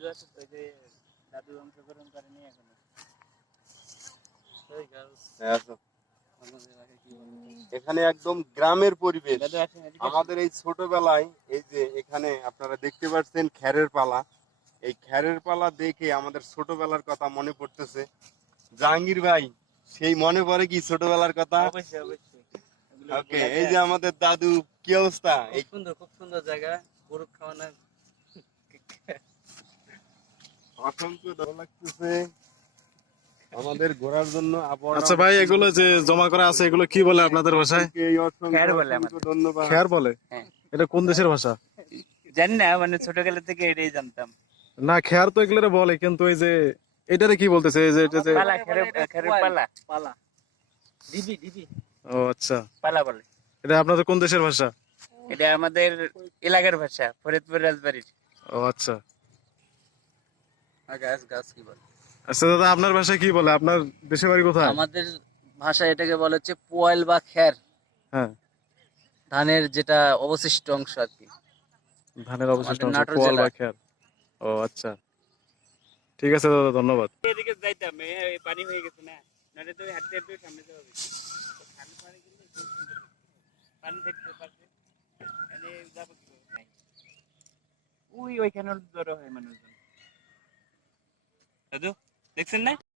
দাদু আছে তো, যে দাদু অংশগ্রহণ করেনি এখনো। এখানে একদম গ্রামের পরিবেশ। দাদু আসেন এদিকে। আমাদের এই ছোটবেলায় এই যে এখানে আপনারা দেখতে পাচ্ছেন খ্যারের পালা, এই খ্যারের পালা দেখে আমাদের ছোটবেলার কথা মনে পড়তেছে। জাহাঙ্গীর ভাই, সেই মনে পড়ে কি ছোটবেলার কথা? অবশ্যই অবশ্যই। এগুলো ওকে, বলা এই যায়। যে আমাদের দাদু, কি অবস্থা? এই খুব সুন্দর জায়গা, গরু খাওয়ানো। অসংখ্য ভালো লাগতেছে আমাদের ঘোরার জন্য। আচ্ছা ভাই, এগুলো যে জমা করা আছে এগুলো কি বলে আপনাদের ভাষায়? খ্যার বলে আমাদের। ধন্যবাদ। খেয়ার বলে? হ্যাঁ। এটা কোন দেশের ভাষা? জানি না, মানে ছোটবেলা থেকে এটাই জানতাম। না, খেয়ার তো এগুলো বলে, কিন্তু এই যে এটারে কি বলতেছে? এই যে এটা যে পালা, খেরের পালা। পালা। DB DB. ও আচ্ছা, পালা বলে। এটা আপনাদের কোন দেশের ভাষা? এটা আমাদের এলাকার ভাষা, ফরিদপুর রাজবাড়ির। ও আচ্ছা। গাছ গাছ কি বলে? আচ্ছা দাদা, আপনার ভাষায় কি বলে? আপনার দেশের বাড়ি কোথায়? আমাদের ভাষায় এটাকে বলা হচ্ছে পোয়াল বা খ্যার। হ্যাঁ, ধানের যেটা অবশিষ্ট অংশ আর কি। ধানের অবশিষ্ট আমাদের অংশ, নাটোর পোয়াল জেলা। বা খেয়ার। ও আচ্ছা, ঠিক আছে দাদা, ধন্যবাদ। এদিকে যাইতাম, পানি হয়ে গেছে না, নাহলে তো হাঁটতে হাঁটতে সামনে যাওয়া হবে। পানি দেখতে পাচ্ছে, যাবো কিভাবে? ওইখানে জড়ো হয় মানুষজন। দাদু দেখছেন না?